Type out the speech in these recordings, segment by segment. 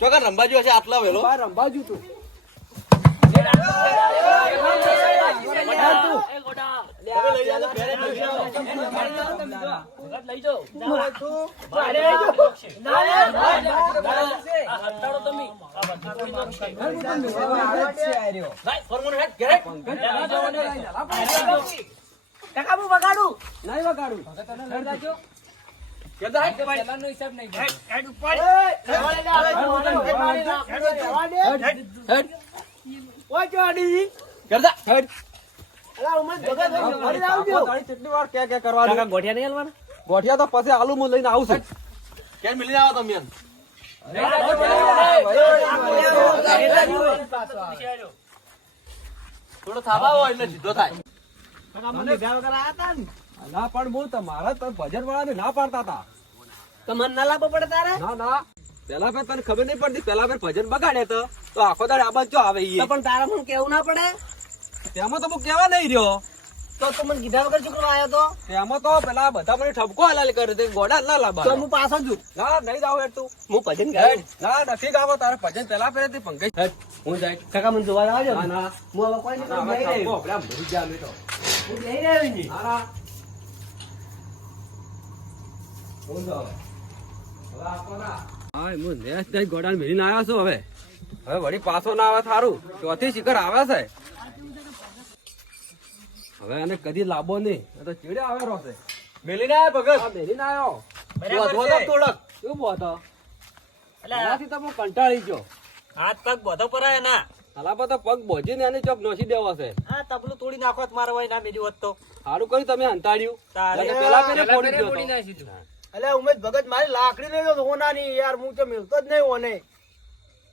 ચોકા રંબાજુ હશે આટલા વેલો રંબાજુ તું ગોઠિયા તો પછી આલુ હું લઈને આવું છું કેમ મિલી આવો તમે થોડો થાબા હોય એટલે સીધો થાય ના પણ હું તમારા તો ભજન વાળા ના પાડતા હતા તો મન ના લાભ પડે તારે ના ના પેલા ફેર તને ખબર નહીં પડતી પેલા ફેર ભજન બગાડે તો આખો દાડે આ બાજુ આવે તો પણ તારા મને કેવું ના પડે તેમાં તો હું કેવા નહીં રહ્યો તો તું મને કીધા વગર શું કરવા આવ્યો તો તેમાં તો પેલા બધા મને ઠપકો હલાલ કરે છે ગોડા ના લાભા તો હું પાછો છું ના નહીં જાવ તું હું ભજન ગાઉં ના નથી ગાવો તારે ભજન પેલા ફેર પંકજ હું જાય કાકા મને જોવા આવજો ના ના હું હવે કોઈ નહીં હવે ઠપકો પેલા મરી ગયા અમે તો હું જઈ રહ્યો છું ના ના હું જાવ હવે આપો ના હા હું નેક્સ્ટ ટાઈમ ગોડાને મેળીને આવ્યો છું હવે વળી પાછો ના આવે થારું ચોથી શિખર આવે છે હવે આને કદી લાંબો નહીં તો ચીડે આવે રોશે મિલીને આયા ભગત મેળીને આવ્યો વધો તો થોડોક શું બોતો એટલે એનાથી તો હું કંટાળી ગયો હાથ પગ બધો પરાય ના હાલા પર તો પગ બોજીને એને ચોક નોસી દેવો છે આ તબલું તોડી નાખો મારો હોય ના બીજું હોત તો સારું કર્યું તમે હંતાડ્યું તારે પેલા પેલે ફોડી ગયો તો. અલ્યા ઉમેશ ભગત મારી લાકડી લઈ લો હોના ની યાર હું તો મિલતો જ નહીં હોને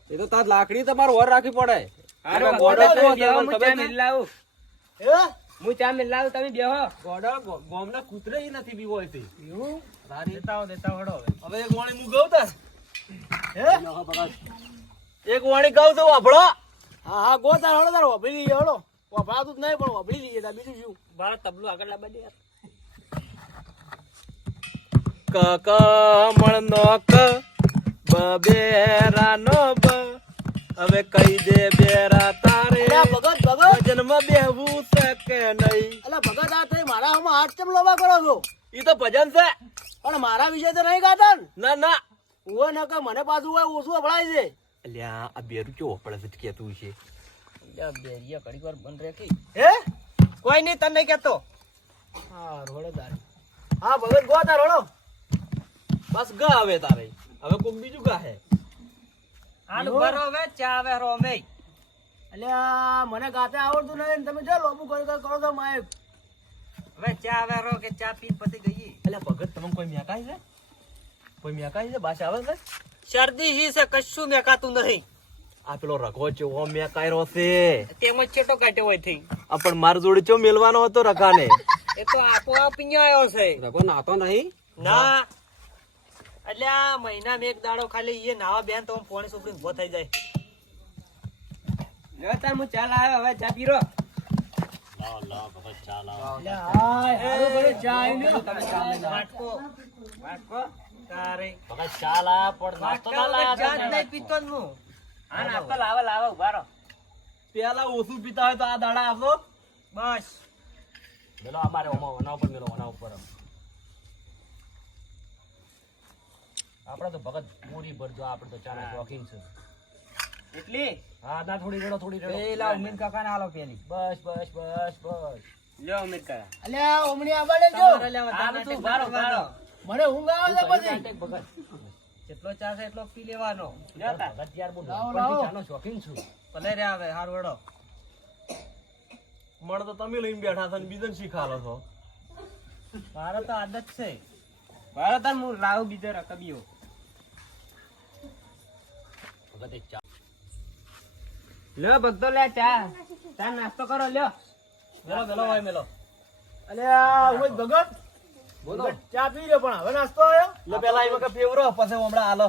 એ તો તાર લાકડી તમારે વર રાખવી પડે હારો ગોડો ગોડો કેવો બેહો, તમને હું ખબર ચા છે? મિલાવું હે હું ચા મિલાવું તમે બેહો ગોડો ગોમના કૂતરે ય નથી બીવો હોય તે. દેતા હડો હવે એક વાણી હું ગાઉં તાર હે એક વાણી ગાઉં તો વાભળો હા હા ગો તાર હળો તાર વભરી લઈએ હળો વભરાતું જ નહીં પણ વભરી લઈએ તાર બીજું શું મારા તબલું આગળ લાવવા દે યાર કમળ નો ક બેરા નો બ હવે કઈ દે બેરા તારે અલ્યા ભગત ભગત ભજન માં બેહવું છે કે નહીં અલ્યા ભગત આ થઈ મારા હમણાં હાથ કેમ લોબા કરો છો ઈ તો ભજન છે પણ મારા વિશે તો નહીં ગાતા ને ના ના હું ન કે મને પાછું હોય ઓછું વભળાય છે અલ્યા આ બેરું કેવો પડે છે કેતું છે બેરિયા ઘડીક વાર બંધ રાખી હે કોઈ નહીં તને નહીં કેતો હા રોડો તાર હા ભગત ગો તાર હળો બસ ગા હવે તારે હવે કોક બીજું ગા હે આનું ભરો હવે ચા આવે રોમે અલ્યા મને ગાતે આવડતું નહીં ને તમે જો લોબુ કરો તો માય હવે ચા આવે રો કે ચા પી પતી ગઈ અલ્યા ભગત તમે કોઈ મેકાય છે કોઈ મેકાય છે બાસ આવે છે શરદી હી છે કશું મેકાતું નહીં આ પેલો રઘો છે ઓ મેકાય રો છે તેમજ ચેટો કાઢ્યો હોય થઈ આ પણ માર જોડે ચો મેલવાનો હતો રકાને એ તો આપોઆપ અહીંયા આવ્યો છે રઘો નાતો નહીં ના એટલે આ મહિનામાં એક દાડો ખાલી એ નાવા બેન તો પોણી સુપડી ઉભો થઈ જાય તાર હું ચાલ આવ્યો હવે ચા પીરો તારે ચા જ નહીં પીતો જ હું આ નાસ્તો લાવા ઉભા રહો પેલા ઓછું પીતા હોય તો આ દાડા આપો બસ મેલો અમારે ઓના ઉપર મેલો ઓના ઉપર આપણે તો ભગત પૂરી ભરજો આપણે તો ચાના શોખીન છે એટલી હા ના થોડી રેડો થોડી રેડો પેલા ઉમેદ કાકા ને આલો પેલી બસ બસ બસ બસ લ્યો ઉમેદ કાકા અલ્યા ઓમણી આબાડે જો તમારે લેવા તારે તું ભારો મને ઊંઘ આવે છે પછી ભગત જેટલો ચા છે એટલો પી લેવાનો ભગત યાર બોલ લાવો, પણ લાવો. ચાનો શોખીન છું ભલે રે આવે હાર વડો મણ તો તમે લઈને બેઠા છો ને બીજન શીખાલો છો મારો તો આદત છે મારો તો હું લાવ બીજો રકબીઓ ભગત એક ચા લ્યો ભક્તો લે ચા ચા નાસ્તો કરો લ્યો મેલો મેલો ભાઈ મેલો અલ્યા ઓય ભગત બોલો ચા પી લે પણ હવે નાસ્તો આવ્યો લે પેલા એ વખત ફેવરો પછી હમણાં આલો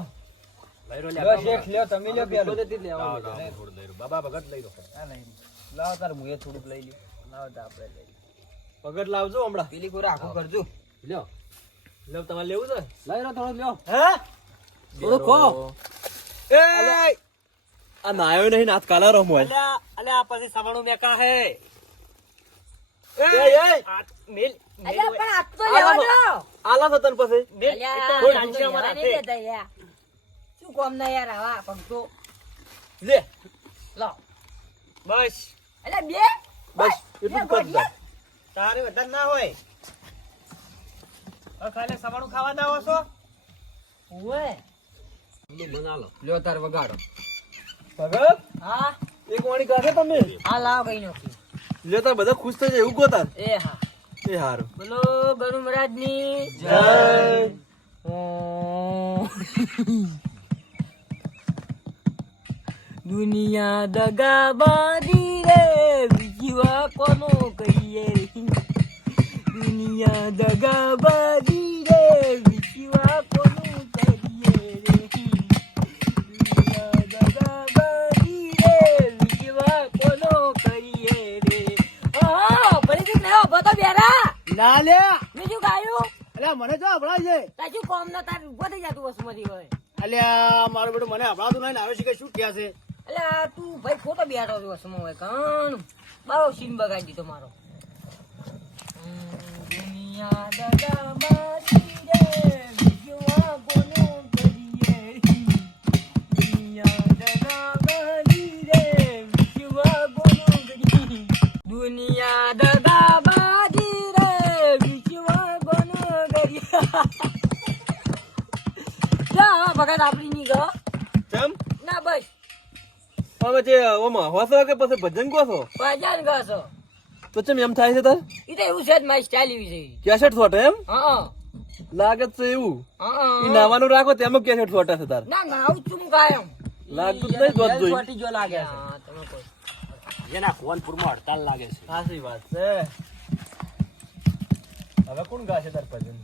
લઈ રો લ્યો શેઠ લ્યો તમે લ્યો પેલું થોડું લઈ રો બાબા ભગત લઈ રો લાવ તાર હું એ થોડુંક લઈ લ્યો લાવ તો આપણે લઈ ભગત લાવજો હમણાં પેલી કોરે આખું કરજો લ્યો લે તમારે લેવું છે લઈ લો થોડું લ્યો હે થોડું ખો આ નાયો નહીં નાથ કાલા રમો અલ્યા પછી સવાણું મેકા હે આ મેલ અલ્યા પણ આપ તો લેવા દો. આલા સતન પછી મેલ અલ્યા, એ તો આ ટાંચીઓ લેવા મારા નહીં હાથે. દેતા યાર. શું કામ ના યાર આવા પંખો લે લાવ. બસ અલ્યા બે બસ એટલું જ કર દે. તારે વધારે ના હોય હવે ખાલી સવાણું ખાવા દાવો છો ઓય લ્યો તાર વગાડો ભગત હા એક વાણી કાઢે તમે હા લાવ કઈ નથી લ્યો તાર બધા ખુશ થઈ જાય એવું કહો તાર એ હા એ હારું બોલો ગરુ મહારાજ ની જય દુનિયા દગાબાજી રે વિજવા કોનો કહીએ દુનિયા દગાબાજી રે વિજવા કોનો કહીએ રે દુનિયા દગાબાજી રે વિજવા કોનો કહીએ રે ઓહો ભરી દીક ને બતો બેરા ના લે બીજું ગાયું અલ્યા મને જો હભળાય છે તાજુ કોમ ના તાર ઉભો થઈ જતું વસુમતી હોય અલ્યા મારું બેટું મને હભળાતું નહીં ને આવે છે કે શું થયા છે અલ્યા તું ભાઈ ખોટો બેઠો છો વસમાં હોય કણ બારો સીન બગાડી દીધો મારો દુનિયા દગાબાજી રે વિજવા કોનો કરીએ દુનિયા દગાબાજી રે વિજવા કોનો કરીએ દુનિયા દગાબાજી રે વિજવા કોનો કરીએ જા ભગત આપણી ની ગયો કેમ ના બસ હવે જે ઓમાં હોસો કે પછી ભજન કહો છો ભજન ગયો છો તો ચમ એમ થાય છે તાર ઈ તો એવું છે જ મારી સ્ટાઇલ એવી છે કેસેટ છોટે એમ હા લાગે છે એવું હા ઈ નાવાનું રાખો તેમાં કેસેટ છોટે છે તાર ના ના આવું છું કાયમ લાગતું જ નહીં દોત જોઈ ચોટી જો લાગે છે હા તમે કહો જેના ફોનપુરમાં હડતાલ લાગે છે સાચી વાત છે હવે કોણ ગાશે તાર ભજન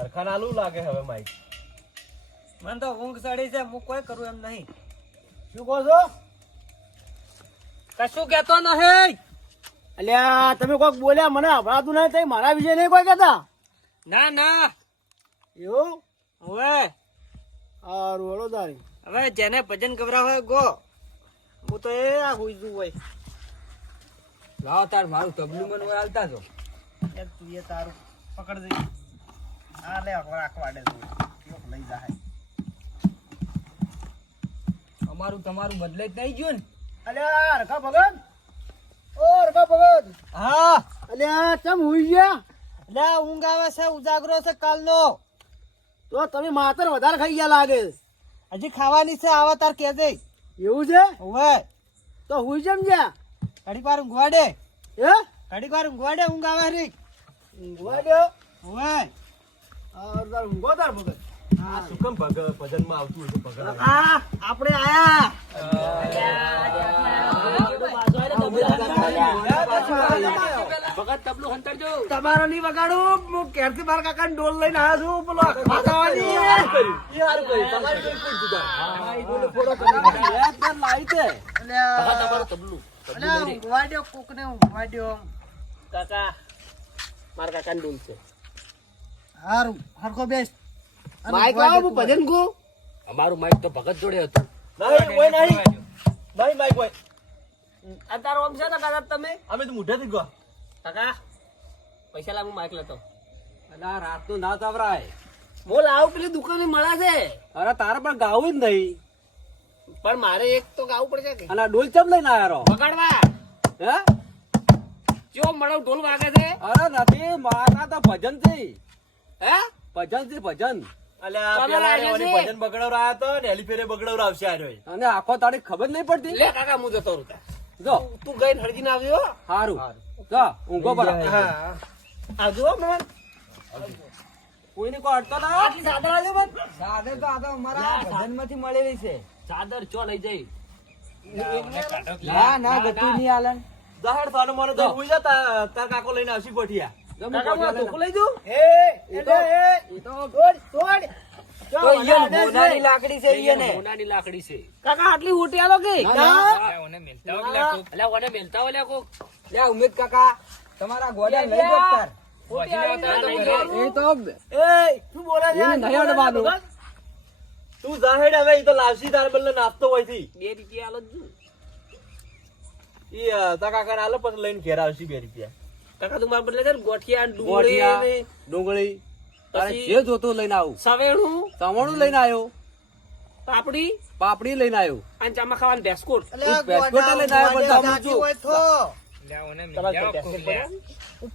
અરખાન આલુ લાગે હવે માઈક મને તો ઊંઘ ચડી છે હું કોઈ કરું એમ નહીં શું કહો છો કશું કેતો નહીં અલ્યા તમે કોઈક બોલ્યા મને હભળાતું નહીં તઈ મારા વિશે નહીં કોઈ કહેતા ના ના એવું હવે હારું હળો તારી હવે જેને ભજન ગવરાવ હોય ગો હું તો એ આ હુઈ જુ હોય લાવ તાર મારું તબલું મને હાલતા છો એક તું એ તારું પકડ દઈ આ લે રાખવાડે તું લઈ જાય અમારું તમારું બદલે જ નહીં ગયું ને અલ્યા રખા ભગત ઓ રખા ભગત હા અલ્યા ચમ હુઈ ગયા લે ઊંઘ આવે છે ઉજાગરો છે કાલનો તો તમે માતર વધારે ખાઈ ગયા લાગે હજી ખાવાની છે આવા તાર કેજે એવું છે હવે તો હુઈ જેમ ગયા ઘડીક વાર ઊંઘવાડે હે ઘડીક વાર ઊંઘવાડે ઊંઘ આવે રી ઊંઘવા દ્યો હવે હારું તાર ઊંઘો તાર ભગત આ શું કેમ ભજનમાં આવતું હતું ભગત આ આપણે આયા ભગત તબલું હંતરજો તમારો નહીં વગાડું હું ક્યારથી મારા કાકા ડોલ લઈને આવ્યો છું પેલો ખાવાની તમારું તબલું ઊંઘવાડ્યો કોક ને ઊંઘવાડ્યો કાકા મારા કાકા ડોલ છે હારું હરખો બેસ માઈક લાવો હું ભજન ગુ અમારું માઇક તો ભગત જોડે હતું નહીં ઓય નહીં નહીં માઈક ઓય અત્યારે ઓમ છે ને કદાચ તમે અમે તો મુઢેથી ગયો કાકા પૈસા લાવું માઇક લેતો અલા રાતનું ના તવરાય હું લાવું પેલી દુકાને મળે છે અરે તારે પણ ગાવું જ નહીં પણ મારે એક તો ગાવું પડશે કે અને આ ડોલ ચમ લઈને આયો વગાડવા હે જો મળો ઢોલ વાગે છે અરે નથી મારા તો ભજન છે હે ભજન છે ભજન તમારા આઈડિયા છે? ભજન બગડવરાયો તો ને હેલી ફેરે બગડવરાવશે આ રહ્યો અને આખો તારીખ ખબર નહીં પડતી લે કાકા હું જતો રહું જો તું ગઈ હળગીને આવજો હારું જો ઊંઘો બરા હા આવજો મન કોઈને કોઈ અડતો ના આટલી ચાદર આવજો મન ચાદર તો આ તો અમારા ભજનમાંથી મળેલી છે ચાદર ચો લઈ જઈ ના ના ગતું નહીં આલન દહેડ થાનો મને તો ભૂલ જતા તાર કાકો લઈને આવશી ગોઠિયા કાકા હું ધોકો લઈ જઉં તો મોનાની લાકડી છે ઈયને સોનાની લાકડી છે કાકા આટલી ઉટી આલો કે અલ્યા ઓને મેલતા ઓલ્યા કોક લે ઉમેદ કાકા તમારા ગોડા લઈ જો તાર ઉટી આલો એ તો શું બોલે છે એને નહીં અડવાનું તું જાહેર હવે ઈ તો લાવશી તાર બદલે નાસ્તો હોય થી 2 રૂપિયા આલો જ ઈ તા કાકા આલો પછી લઈને ઘેર આવશી 2 રૂપિયા કાકા તું મારા બદલે છે ને ગોઠિયા ગોઠિયા, ડુંગળી ડુંગળી તારે પછી જે જોતું લઈને આવું સવેણું ચવાણું લઈને આવ્યો, પાપડી પાપડી લઈને આવ્યો, અને ચામાં ખાવાનું બિસ્કુટ પેટકોટ લઈને આવ્યો. બધા સમજો.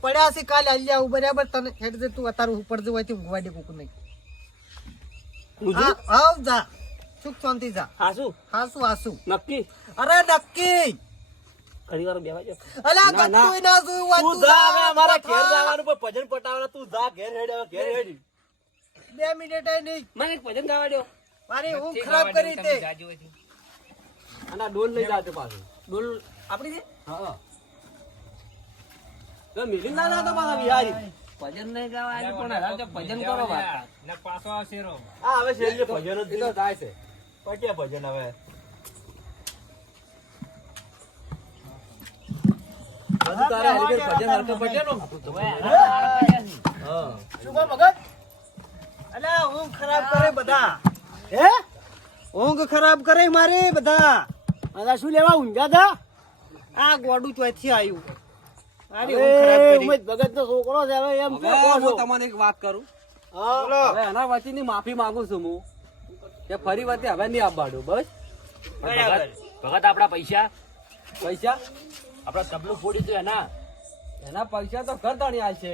પડ્યા છે કાલે અલ્યા બરાબર તને હેડ દે તું અત્યારે ઉપર જે હોય તે ઊંઘવા દે કોક નહીં આવ જા સુખ શાંતિ જા હાસુ હાસુ નક્કી અરે નક્કી ઘડી વાર બેવા જો અલ્યા ના, ના. ગત્તુંય ના જોયું હોય તું જા હવે અમારા ઘેર જવાનું પણ ભજન પટાવવાના તું જા ઘેર હેડ હવે ઘેર હેડ 2 મિનિટ નહીં મને એક ભજન ગાવા દો મારી ઊંઘ ખરાબ કરી તે અને આ ડોલ લઈ જાજો પાછું. ડોલ આપડી છે હા તો મિલી ના જાતો પાછા વિહારી. ભજન નહીં ગાવા આજે પણ હરાવ તો ભજન કરો વાત આ હવે શેરીએ ભજન જ એ તો થાય છે. પટ્યા ભજન હવે હજુ તારે હરી ઘેર ભજન હરખે પટ્યા નો હા શું કહો મગજ અલ્યા ઊંઘ ખરાબ કરે બધા હે ઊંઘ ખરાબ કરે મારી બધા અલા શું લેવા ઊંઘ્યા તા આ ગોડું ચોથી આવ્યું મારી ઊંઘ ખરાબ કરી ભગત નો છોકરો છે હવે એમ હવે હું તમને એક વાત કરું. હવે એના વતીની માફી માંગુ છું હું કે ફરી વખતે હવે નહીં આપવાનું. બસ ભગત આપણા પૈસા પૈસા તબલું ફોડી દો એના પૈસા તો ઘરધાણી આલશે.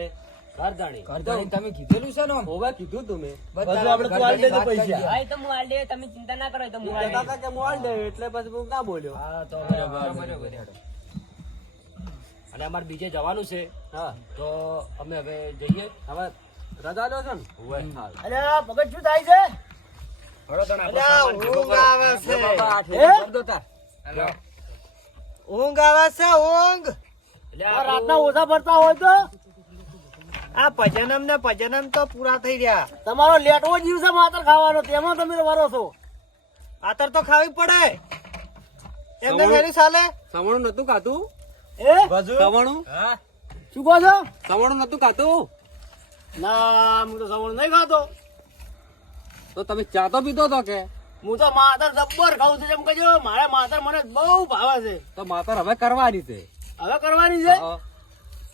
કરદાણી તમે કીધેલું છે ને હોવે કીધું તમે બધું આપણે તું આલી દેજે પૈસા હા એ તો હું આલ દે તમે ચિંતા ના કરો એ તો હું આલ કહેતા હતા કે મોલ દે એટલે પછી હું ના બોલ્યો. અને અમારે બીજે જવાનું છે હા તો અમે હવે જઈએ. હવે રજા લો છો ને. હાલ. અલ્યા ભગત શું થાય છે અલ્યા ઊંઘ આવે છે હે? ઊંઘ આવે છે ઊંઘ આ રાતના ઓછા ભરતા હોય તો આ ભજનમ ને ભજનમ તો પૂરા થઈ રહ્યા તમારો લેટવો જીવ છે માતર ખાવાનો તેમાં તમે વરો છો આતર તો ખાવી પડે એમને ફેરી ચાલે સવણું નતું ખાતું. એ સવણું શું કહો છો સવણું નતું ખાતું. ના હું તો સવણ નહીં ખાતો તો તમે ચા તો પીધો તો કે હું તો માતર જબ્બર ખાઉં છું એમ કહેજો મારે માતર મને બહુ ભાવે છે તો માતર હવે કરવાની છે. હવે કરવાની છે હા.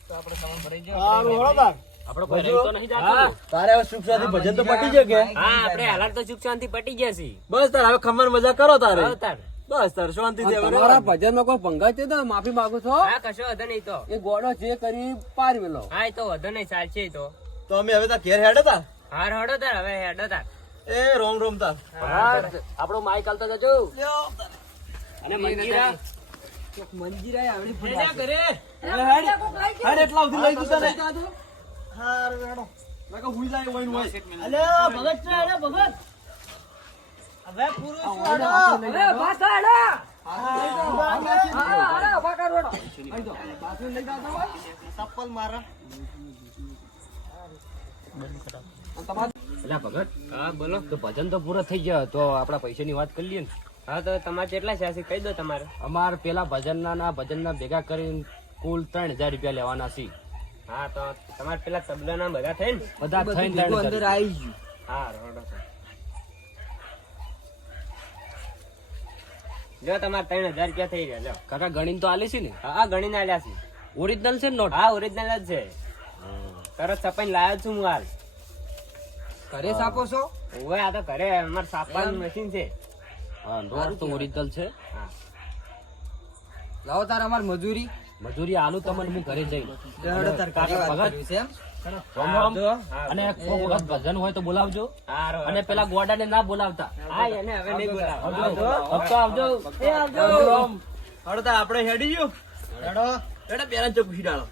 સારું હળો તાર આપણે કોઈ રહી તો નહીં જાતું. તારે હવે સુખ શાંતિ ભજન તો પટી જાય કે હા આપણે હાલાત તો સુખ શાંતિ પટી ગયા છે બસ તાર હવે ખમણ મજા કરો તારે તાર બસ તાર શાંતિ અને દે તમારા ભજનમાં કોઈ ભંગાઈ છે તો માફી માંગુ છો. હા કશો વધો નહીં તો એ ગોળો જે કરી પાર મેલો. હા એ તો વધો નહીં ચાલશે એ તો તો અમે હવે તાર ઘેર હેડે તાર હાર હડો તાર હવે હેડો તાર એ રોમ રોમ તાર આપણો માઈક હાલતો જજો. અને મંજીરા મંજીરાએ આવડી એના ઘરે હેડ એટલા સુધી લઈ દીધા ને હારું હેડો મેં કહું હુઈ જાય હોય ને હોય અલ્યા ભગત છે અરે ભગત હવે પુરુષ હેડો હવે પાછા હેડો હા ઉભા કરો હેડો ચપ્પલ મારા એટલે ભગત હા બોલો તો ભજન તો પૂરો થઈ ગયો તો આપણા પૈસાની વાત કરી લઈએ ને. હા તો તમારે કેટલા છે કહી દો તમારે અમાર પેલા ભજનના ભેગા કરીને કુલ 3000 રૂપિયા લેવાના છે. હા તો તમારે પેલા તબલાના બધા થઈ ને બધા થઈને 3000. આવી ગયું. હા રોડો જો તમારે 3000 રૂપિયા થઈ ગયા જો કાકા ગણીને તો આલે છે ને. હા ગણીને આલ્યા છે ઓરિજિનલ છે ને નોટ? હા ઓરિજિનલ જ છે તરત છપાઈને લાવ્યો છું હું હાલ ઘરે સાપો છો? ઓવે આ તો ઘરે અમારે છાપવાનું મશીન છે હા નોટ તો ઓરિજિનલ છે. લાવો તાર અમાર મજૂરી. મજૂરી આલુ તમને હું ઘરે જઈને. અને કોક વખત ભજન હોય તો બોલાવજો. હા રો અને પેલા ગોડાને ના બોલાવતા. હા એને હવે નહીં બોલાવો ભક્તો આવજો. હવે તાર આપણે હેડી ગયો હેડો પેલા ચોક પૂછી ડાળો